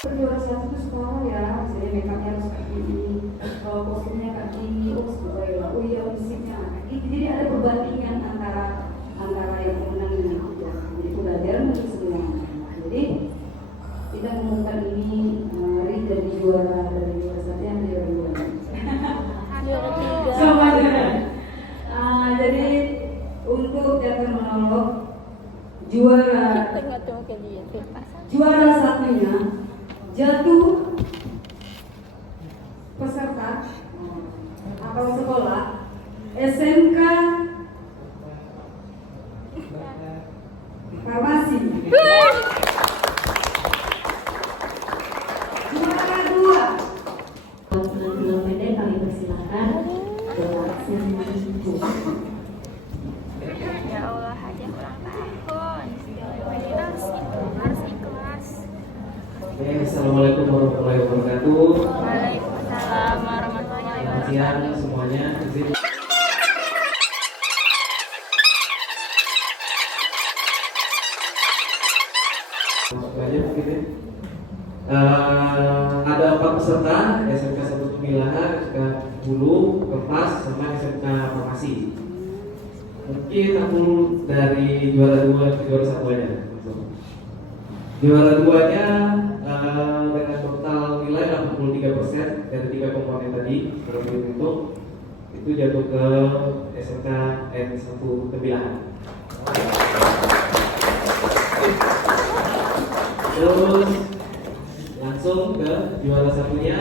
Juara satu tuh sekolah ya, jadi makeupnya harus kayak gini, kalau kostumnya kayak gini, oh iya musiknya kayak gini. Jadi ada perbandingan antara yang menang dengan aku. Jadi pembelajaran untuk semua. Jadi kita mengumumkan ini Ri jadi juara satu yang juara dua. Juara 3. Sama aja. Jadi untuk teater monolog juara satunya jatuh peserta atau sekolah SMK Farmasi. Juara 2. Film pendek kami persilahkan Ya Allah, hajah ulang tahun. Segala generasi harus ikhlas. Assalamualaikum warahmatullahi wabarakatuh. Waalaikumsalam warahmatullahi Selamat siang wabarakatuh. semuanya. Ada 4 peserta SMK 1 Pemilahan, SMK Hulu, Kertas, sama SMK Farmasi. Mungkin aku dari juara 2 ke juara 1 aja. Juara 2-nya dengan total nilai 83% dari 3 komponen tadi kalau dihitung itu jatuh ke SMK N1 Tembilahan. Terus langsung ke juara satunya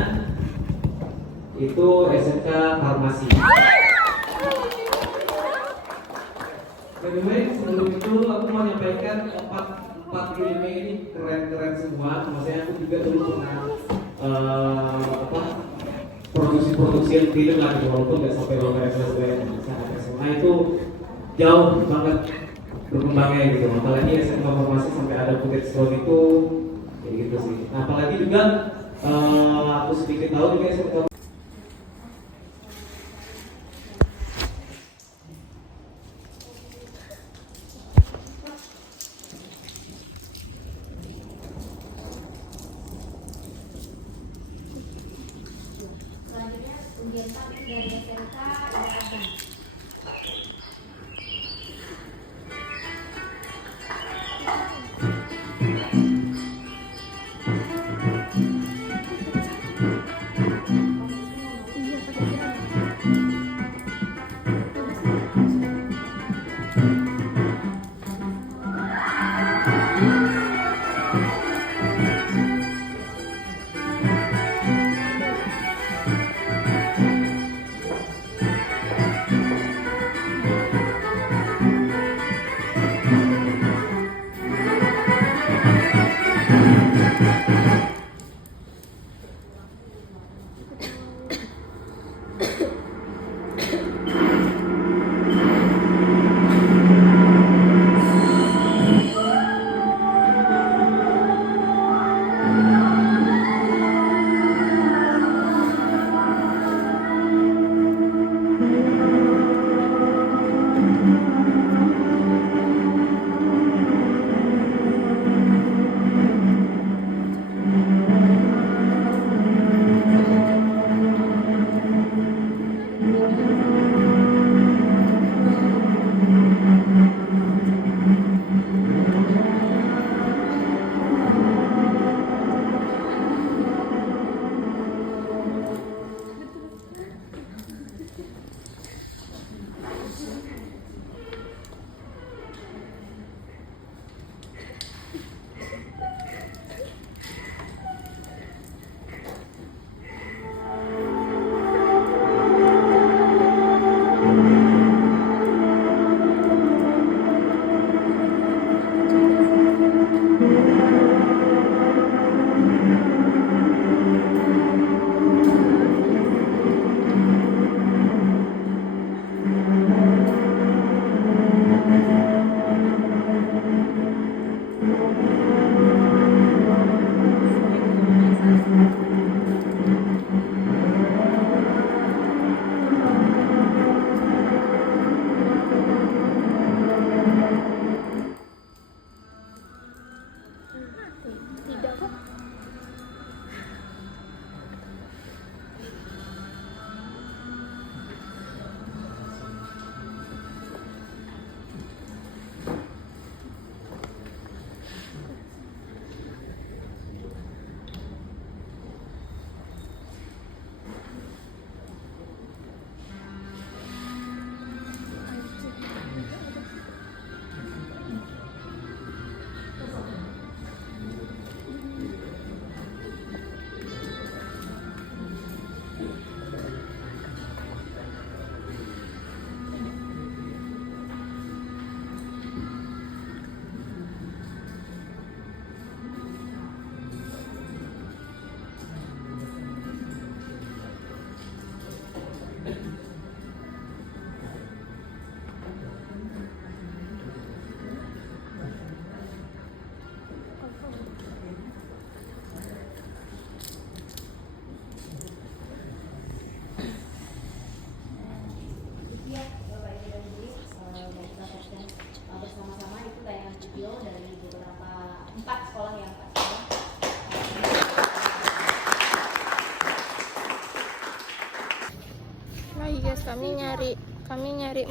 itu SMK Farmasi. Anyway, sebelum itu aku mau menyampaikan empat film ini keren-keren semua. Maksudnya aku juga dulu pernah produksi film lagi, walaupun nggak sampai lomba SMA itu jauh banget berkembangnya gitu. Apalagi SMK Farmasi sampai ada footage drone itu kayak gitu sih. Nah, apalagi juga aku sedikit tahu juga SMK dari SMK Al-Azhar.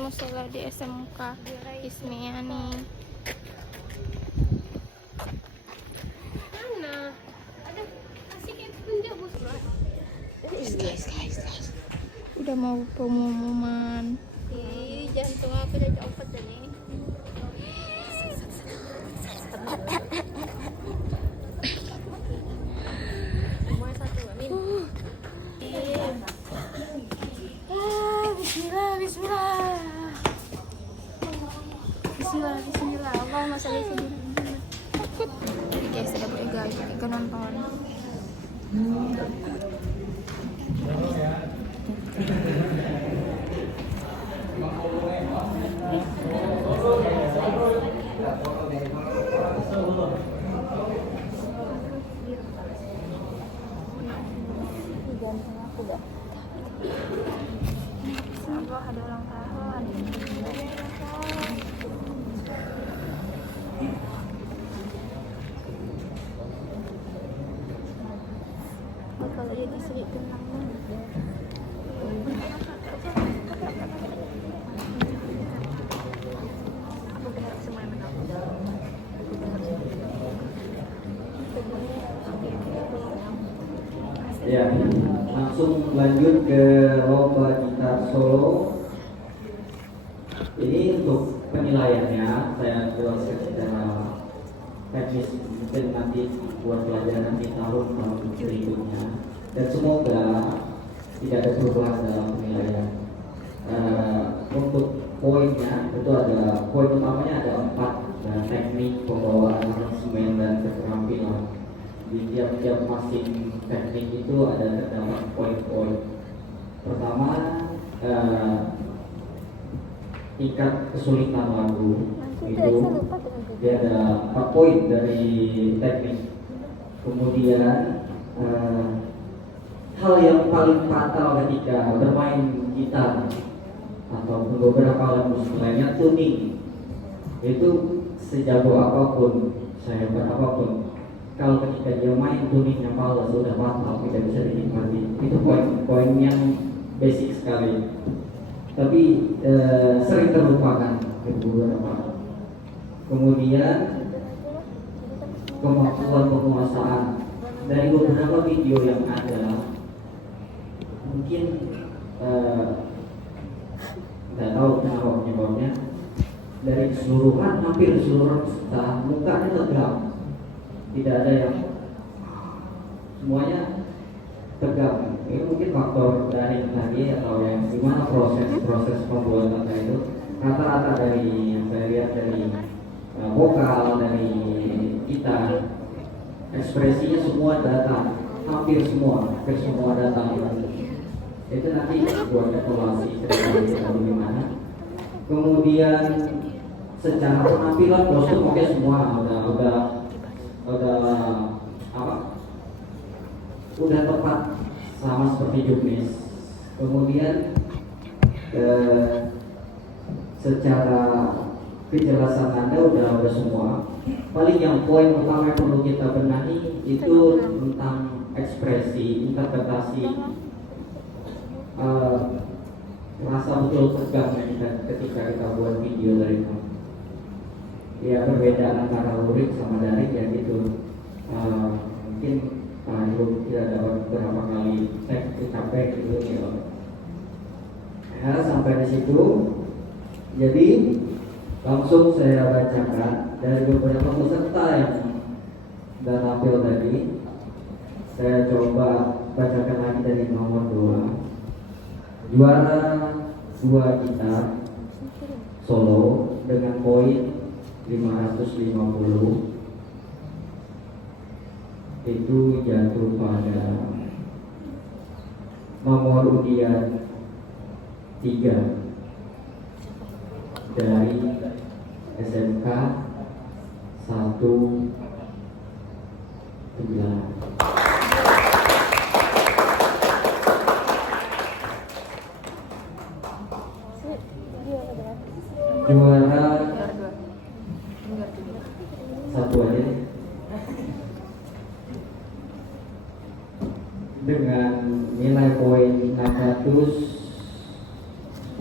musola di SMK Ismiani. Mana? Ada kasih kayak tunjuk bos. Guys. Udah mau pengumuman. Ih, jantung aku udah copot nih. Semua satu, amin. Bismillah. Allahumma sholli ala sayyidina. Takut. Guys, ada iga nonton. Semoga ada ulang tahun. Kalau dia disebut tenang aku benar semua yang menang. Ya, langsung lanjut ke lomba gitar solo. Ini untuk penilaiannya saya jelaskan secara teknis, mungkin nanti buat pelajaran di tahun berikutnya. Dan semoga tidak ada perubahan dalam penilaian. Untuk poinnya itu ada poin utamanya ada 4, teknik, pembawaan, aransemen, dan keterampilan. Di tiap-tiap masing teknik itu ada terdapat poin-poin. Pertama, tingkat kesulitan lagu itu dia ada 4 poin dari teknik. Kemudian hal yang paling fatal ketika bermain gitar ataupun beberapa alat musik lainnya, tuning. Itu sejago apapun, sehebat apapun, kalau ketika dia main tuningnya malas, sudah fatal, tidak bisa dinikmati. Itu poin-poin yang basic sekali, tapi sering terlupakan beberapa. Kemudian kemampuan penguasaan. Dari beberapa video yang ada, mungkin nggak tahu kenapa penyebabnya, dari keseluruhan, hampir keseluruhan peserta mukanya tegak, tidak ada yang semuanya tegang. Ini mungkin faktor dari tadi atau yang gimana proses pembuatan itu. Rata-rata dari yang saya lihat dari vokal, dari gitar, ekspresinya semua datang, hampir semua datang. Itu nanti buat evaluasi atau gimana. Kemudian secara penampilan kostum oke semua udah tepat sama seperti juknis. Kemudian secara kejelasan Anda udah semua. Paling yang poin utama yang perlu kita benahi itu tentang ekspresi, interpretasi, rasa betul tegang ketika kita buat video dari itu. Ya, perbedaan antara lurik sama daring ya gitu. Mungkin Ibu tidak dapat beberapa kali capek gitu ya. Sampai di situ. Jadi langsung saya bacakan dari beberapa peserta yang sudah tampil tadi. Saya coba bacakan lagi dari nomor 2. Juara 2 gitar solo dengan poin 550 itu jatuh pada nomor undian 3 dari SMK 1 juara 1 aja dengan nilai poin 610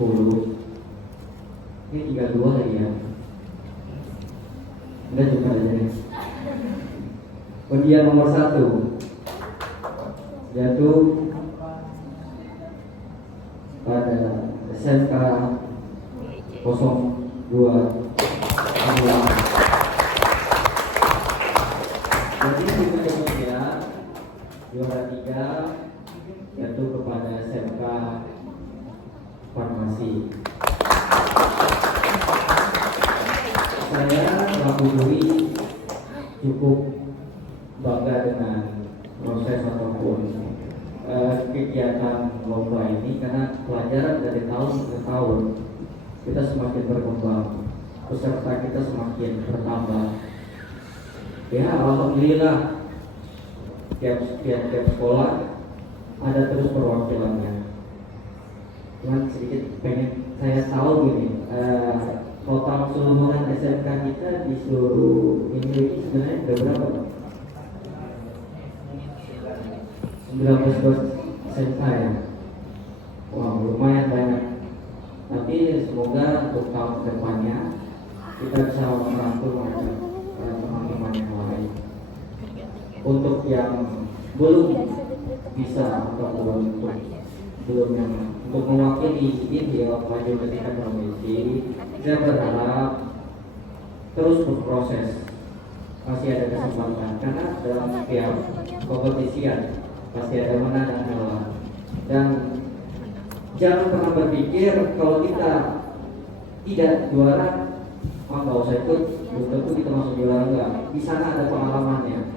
aja. Undian nomor 1 jatuh pada SMK 02 Magelang. Jadi kemudian juara 3 jatuh kepada SMK Farmasi. Saya selaku juri cukup bangga dengan proses ataupun kegiatan lomba ini, karena pelajaran dari tahun ke tahun kita semakin berkembang, peserta kita semakin bertambah. Ya, alhamdulillah tiap sekolah ada terus perwakilannya. Cuman sedikit pengen saya tahu gini, total keseluruhan SMK kita di seluruh Indonesia sebenarnya ada berapa, Pak? 19 SMK ya. Wah, lumayan banyak. Tapi semoga untuk tahun depannya kita bisa merangkul teman-teman yang lain. Untuk yang belum bisa ataupun untuk mewakili ini maju ke tingkat provinsi, saya berharap terus berproses, masih ada kesempatan, karena dalam setiap kompetisian pasti ada menang dan kalah. Dan jangan pernah berpikir kalau kita tidak juara, nggak usah ikut, belum tentu kita masuk juara, enggak. Di sana ada pengalamannya.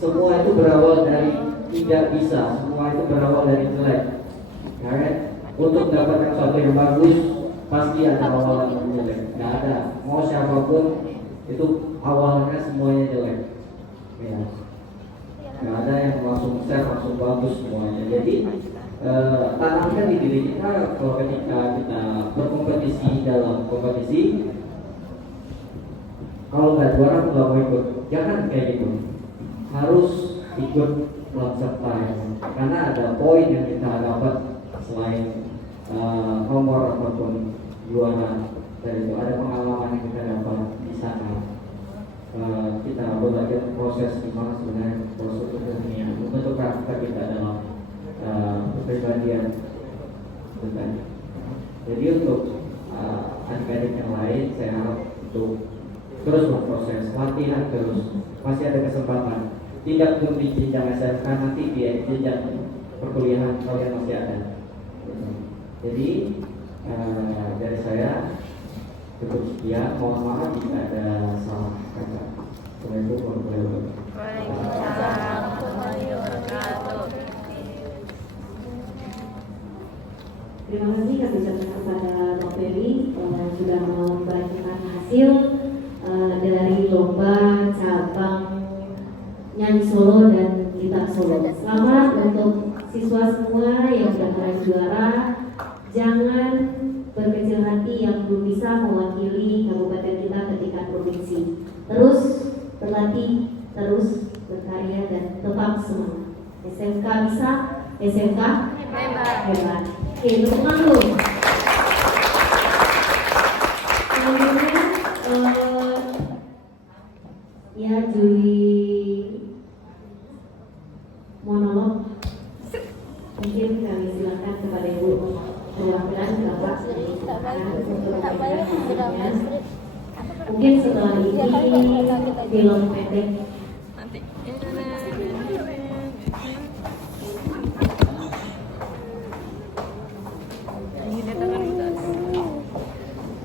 Semua itu berawal dari tidak bisa, semua itu berawal dari jelek. Right? Untuk mendapatkan sesuatu yang bagus pasti ada awal yang jelek. Nggak ada, mau siapapun itu awalnya semuanya jelek. Ya. Nggak ada yang langsung share, langsung bagus semuanya. Jadi tanamkan di diri kita kalau ketika kita berkompetisi dalam kompetisi, kalau nggak juara nggak mau ikut, jangan kayak gitu. Harus ikut serta, karena ada poin yang kita dapat selain nomor ataupun juara. Dari itu ada pengalaman yang kita dapat di sana. Kita belajar proses gimana sebenarnya proses ini membentuk karakter kita dalam kepribadian. Jadi untuk adik-adik yang lain, saya harap untuk terus berproses, latihan terus, masih ada kesempatan. Tidak perlu di jenjang SMK, nanti di jenjang perkuliahan kalian masih ada. Jadi dari saya cukup sekian. Mohon maaf jika ada salah kata. Assalamualaikum warahmatullahi wabarakatuh. Waalaikumsalam warahmatullahi wabarakatuh. Terima kasih kami ucapkan kepada Dr. Feli sudah membagikan hasil dari lomba cabang nyanyi solo dan gitar solo. Selamat untuk siswa semua yang sudah meraih juara. Jangan berkecil hati yang belum bisa mewakili kabupaten kita ke tingkat provinsi. Terus berlatih, terus berkarya dan tetap semangat. SMK bisa, SMK hebat. Oke, tepuk tangan dulu. Selanjutnya ya juri monolog, mungkin kami silakan kepada Ibu perwakilan Bapak mungkin setelah ini film pendek.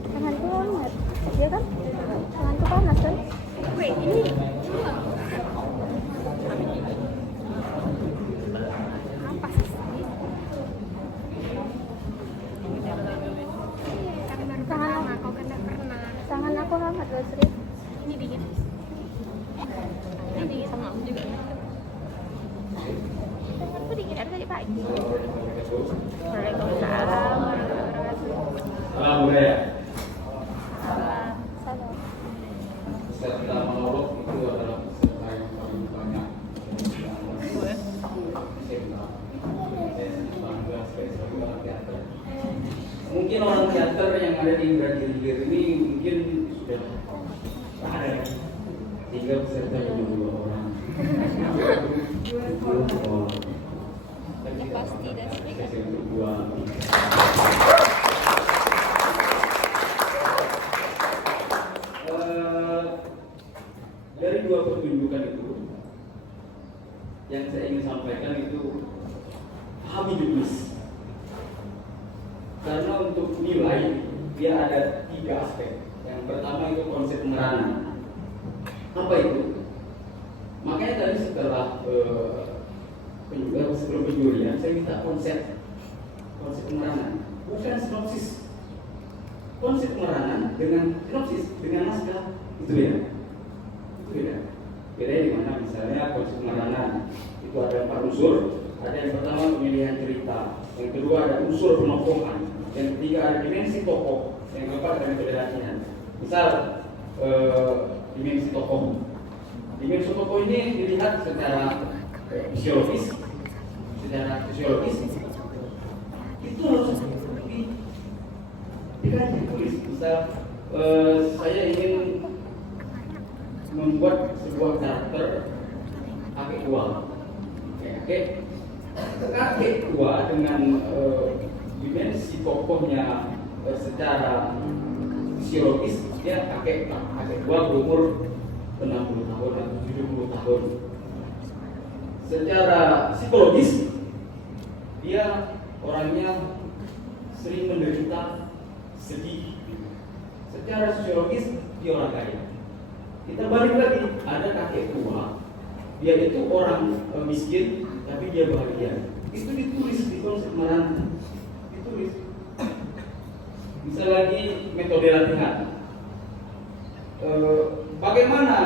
Tanganku hangat, ya kan? Tanganku panas kan? Wait, ini apa sih? Tangan aku hangat loh, Sri. Ini dingin. Ini dingin sama aku juga. Tanganku dingin dari tadi pagi. Waalaikumsalam. Salam budaya. Salam. Peserta monolog itu adalah peserta yang paling banyak. Mungkin orang teater yang ada di Brazil ini mungkin sudah ada. sehingga peserta cuma 2 orang. 10 orang. Udah pasti dah. Sesi untuk 2. Dari 2 pertunjukan itu, yang saya ingin sampaikan itu pahami juknis. Karena untuk nilai dia ada 3 aspek. Yang pertama itu konsep pemeranan. Apa itu? Makanya tadi setelah sebelum penjurian saya minta konsep pemeranan, bukan sinopsis. Konsep pemeranan dengan sinopsis, dengan naskah itu ya. Beda di mana misalnya konsep pemeranan itu ada 4 unsur. Ada yang pertama pemilihan cerita, yang kedua ada unsur penokohan, yang ketiga ada dimensi tokoh, yang keempat ada metode latihan. Misal dimensi tokoh. Dimensi tokoh ini dilihat secara fisiologis, itu harus ditulis. Misal saya ingin membuat sebuah karakter kakek tua. Kakek tua dengan dimensi tokohnya secara fisiologis dia kakek tua berumur 60 tahun atau 70 tahun. Secara psikologis dia orangnya sering menderita, sedih. Secara sosiologis dia orang kaya. Kita balik lagi, ada kakek tua, dia itu orang miskin tapi dia bahagia. Itu ditulis di konsep pemeranan. Ditulis. Misal lagi metode latihan. Bagaimana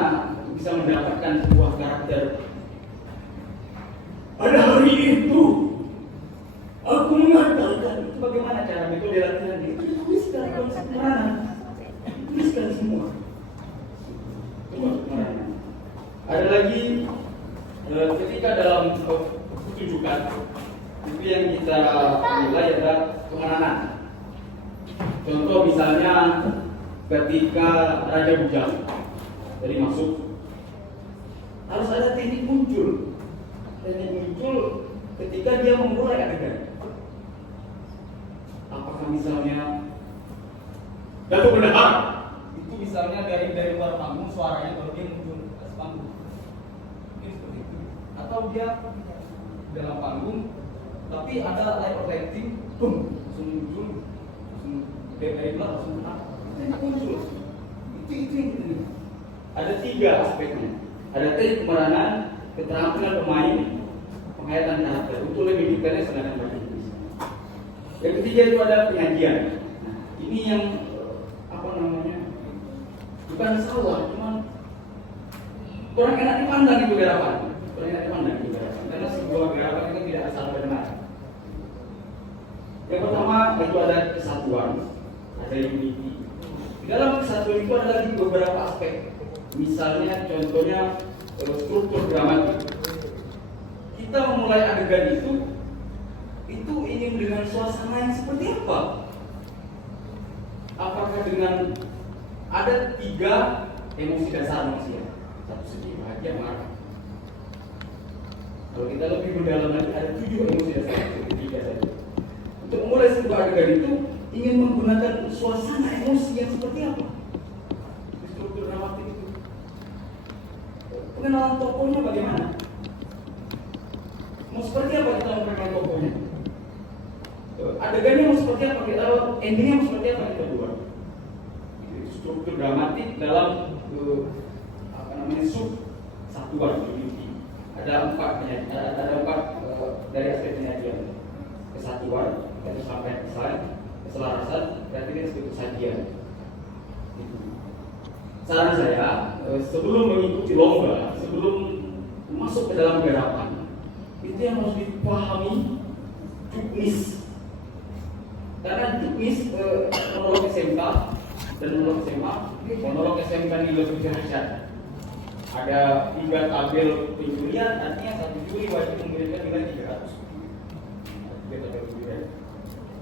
bisa mendapatkan sebuah karakter? Pada hari itu aku mengatakan, bagaimana cara metode latihan itu ditulis dalam konsep pemeranan. Dituliskan semua. Ada lagi ketika dalam pertunjukan itu yang kita nilai adalah pemeranan. Contoh misalnya ketika Raja Bujang dari masuk, harus ada teknik muncul. Teknik muncul ketika dia memulai adegan. Apakah misalnya Datuk Bendahara itu misalnya dari luar panggung suaranya kalau dia muncul ke atas panggung, ini seperti itu. Atau dia dalam panggung tapi ada light of lighting, boom, langsung muncul, langsung dari belakang langsung muncul. Itu yang kita. Ada 3 aspeknya. Ada teknik pemeranan, keterampilan pemain, penghayatan karakter. Untuk lebih detailnya silakan baca tulis. Yang ketiga itu ada penyajian. Nah, ini yang bukan salah, cuma kurang enak dipandang itu gerakan. Karena sebuah gerakan itu tidak ada salah benar. Yang pertama itu ada kesatuan, ada unity. Di dalam kesatuan itu ada lagi beberapa aspek. Misalnya contohnya struktur dramatik. Kita memulai adegan itu ingin dengan suasana yang seperti apa? Apakah dengan ada 3 emosi dasar manusia, 1 sedih, bahagia, marah. Kalau kita lebih mendalam lagi ada 7 emosi dasar, 3 saja. Untuk memulai sebuah adegan itu ingin menggunakan suasana emosi yang seperti apa? Struktur dramatik itu. Pengenalan tokohnya bagaimana? Mau seperti apa kita memperkenalkan tokohnya? Adegannya mau seperti apa kita? Endingnya mau seperti apa kita buat? Struktur dramatik dalam sub satuan unity. Ada 4 dari aspek penyajian. Kesatuan, kita sampai keselarasan, dan ini disebut sajian. Saran saya, sebelum mengikuti lomba, sebelum masuk ke dalam gerakan, itu yang harus dipahami juknis. Karena juknis monolog SMK dan monolog SMA, monolog SMK ini lebih dahsyat. Ada 3 tabel penjurian, artinya 1 juri wajib memberikan nilai 300.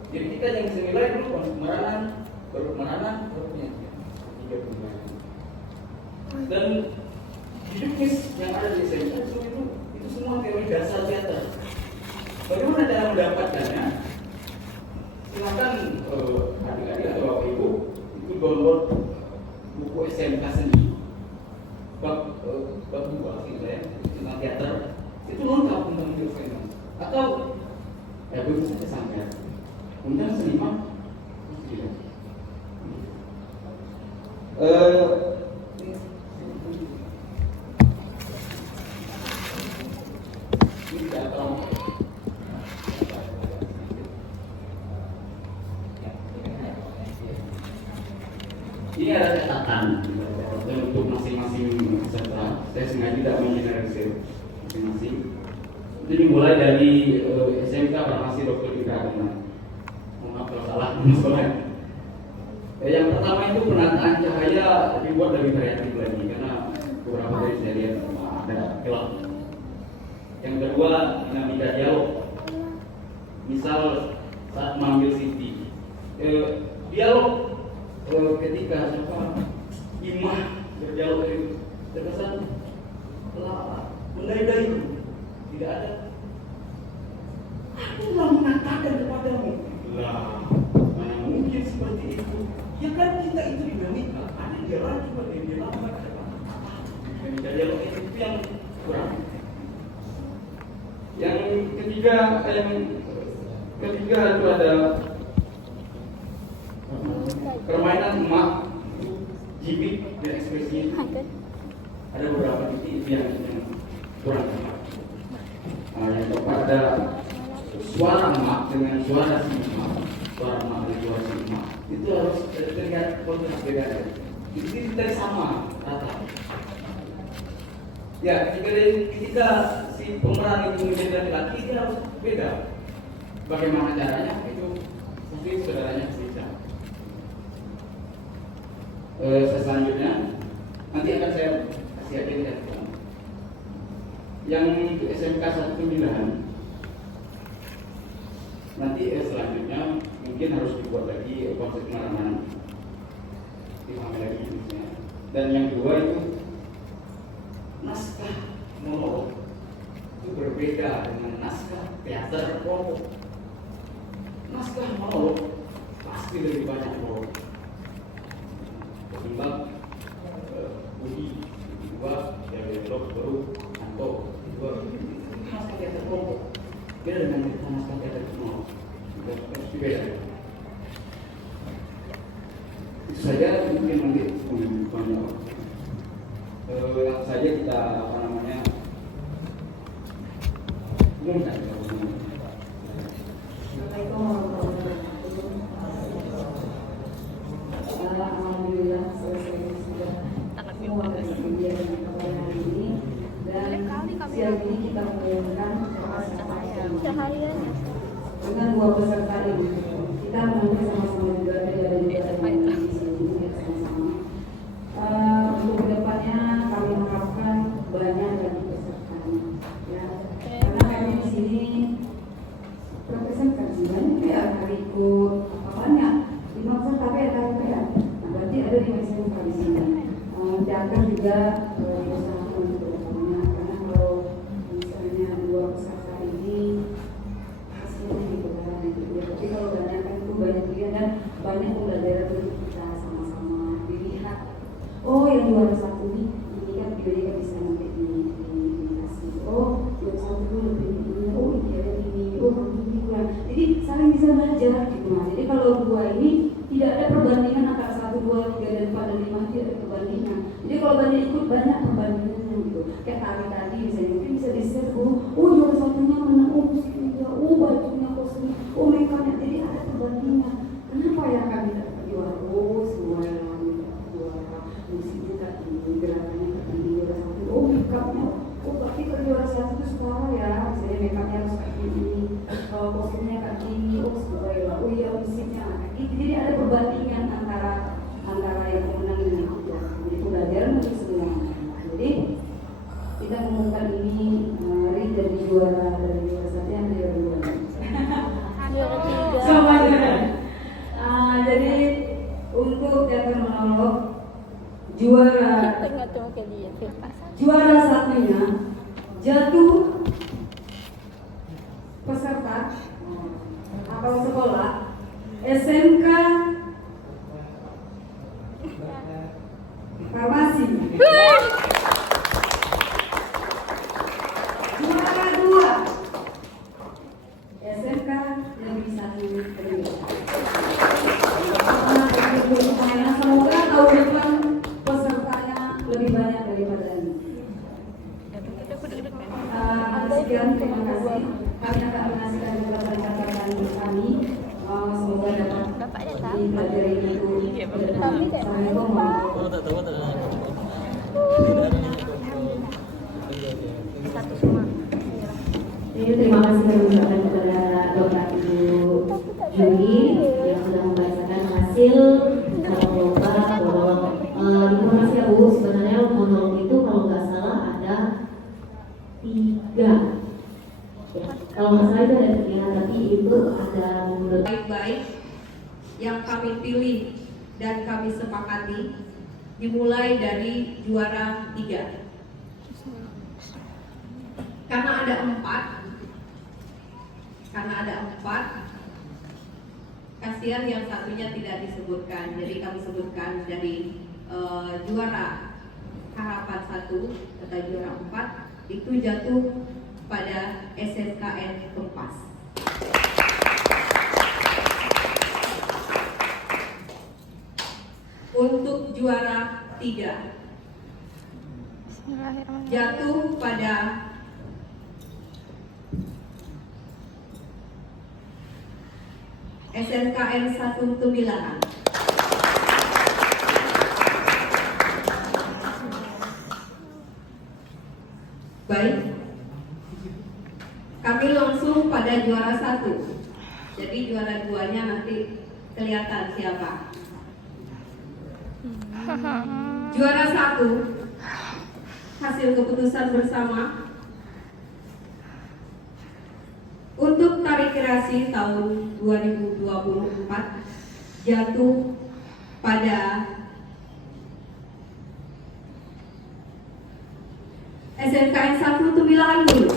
Jadi kita yang bisa nilai dulu konsep pemeranan, baru penyajian. 3 pemeranan. Dan juknis yang ada di SMK itu semua teori dasar teater. Bagaimana cara mendapatkannya? Silakan adik-adik atau bapak ibu itu download buku SMK sendiri. Bab 2 sih saya tentang teater itu lengkap tentang hidup saya. Atau ya begitu saja sampai. Kemudian seniman ini ada catatan untuk masing-masing peserta. Saya sengaja tidak mengeneralisir masing-masing. Itu dimulai dari SMK Farmasi Dr. Ika Agama. Mohon maaf kalau salah. Yang pertama itu penataan cahaya dibuat lebih kreatif lagi karena beberapa kali saya lihat ada gelap. Yang kedua dinamika dialog. Misal saat mengambil CD, dialog ketika Imah berdialog itu terkesan telah mendai-dai, tidak ada. Aku telah mengatakan kepadamu, lah, mana mungkin seperti itu? Ya kan kita itu dinamika, ada jalan cuma dia lambat. Dinamika dialog itu yang kurang. Yang ketiga itu ada permainan emak, jibit dan ekspresi. Ada beberapa titik yang kurang tepat. Yang tepat ada suara emak dengan suara si emak, suara emak dan suara si emak. Itu harus terlihat kontras beda. Itu kita sama rata. Ya, ketika si pemeran itu menjadi laki-laki, dia harus beda. Bagaimana caranya? Itu mungkin saudaranya bisa. Selanjutnya nanti akan saya kasih aja yang untuk SMK 1 nanti selanjutnya mungkin harus dibuat lagi konsep peneraman, dipahami lagi misalnya. Dan yang kedua itu naskah monolog itu berbeda dengan naskah teater pokok. Naskah monolog pasti lebih banyak monolog ketimbang Budi, kedua dari blog baru Anto, kedua naskah teater pokok. Beda dengan naskah teater monolog, pasti beda. Itu saja mungkin nanti banyak. Langsung saja kita umumkan. Assalamualaikum warahmatullahi wabarakatuh. Alhamdulillah selesai sudah semua kegiatan kita pada hari ini dan siang ini kita mengumumkan Cahaya. dengan dua peserta ini. Kita menanti sama-sama juga dari sama-sama. Untuk kedepannya kami harapkan banyak lagi pesertanya. Ya, karena kami di sini representasi banyak ya, hari ikut banyak. Dimaksud tapi ada ya. Nah, berarti ada di masyarakat di sini. Teater juga usahakan untuk kedepannya karena kalau misalnya dua peserta ini hasilnya gitu kan gitu ya. Tapi kalau banyak kan itu banyak juga dan banyak pembelajaran untuk kita sama-sama dilihat. Oh yang juara satu ini kan videonya bisa nanti dikasih. Oh juara satu dulu lebih ini. Oh ini ada ini. Oh ini kurang. Jadi saling bisa belajar gitu mas. Jadi kalau dua ini tidak ada perbandingan antara 1, 2, 3, dan 4, dan 5 tidak ada perbandingan. Jadi kalau banyak ikut banyak perbandingannya gitu. Kayak tadi misalnya mungkin bisa di-share oh juara satunya menang, oh musiknya juga, oh bajunya kostumnya, oh make-upnya. Jadi ada perbandingan. Kenapa ya kami tak juara? Oh juara musiknya tak tinggi, gerakannya tak tinggi, juara satu. Oh make-upnya, oh berarti kalau juara satu itu suara ya. Misalnya make-upnya harus tak tinggi, kostumnya tak tinggi, oh suara. Oh iya musiknya. Jadi ada perbandingan antara yang menang dengan yang tidak. Jadi pembelajaran untuk semua. Jadi kita mengumumkan ini Ri dari juara satu yang juara dua. Juara 3. Sama aja. Jadi untuk teater monolog juara Kita nggak tahu ke dia. Juara satunya jatuh peserta atau sekolah SMK Farmasi. Juara dua SMK Negeri 1 Kediri. Semoga tahun depan pesertanya lebih banyak daripada ini. Sekian, terima kasih. Kami akan mengasihkan beberapa catatan kami. Semoga dapat dipelajari itu. Assalamualaikum. Jadi terima kasih kami ucapkan kepada Bapak Ibu juri yang sudah membacakan hasil lomba. Informasi ya Bu, sebenarnya monolog itu kalau nggak salah ada 3. Kalau nggak salah itu ada 3, tapi itu ada menurut baik-baik yang kami pilih dan kami sepakati dimulai dari juara 3. Karena ada 4, kasihan yang satunya tidak disebutkan. Jadi kami sebutkan dari juara harapan 1 atau juara 4 itu jatuh pada SMKN Kempas. Untuk juara 3 jatuh pada SMKN 1 Tembilahan. Baik, kami langsung pada juara 1. Jadi juara 2-nya nanti kelihatan siapa. Juara 1 hasil keputusan bersama untuk Tari Kreasi tahun 2024 jatuh pada SMKN 1 Tembilahan dulu.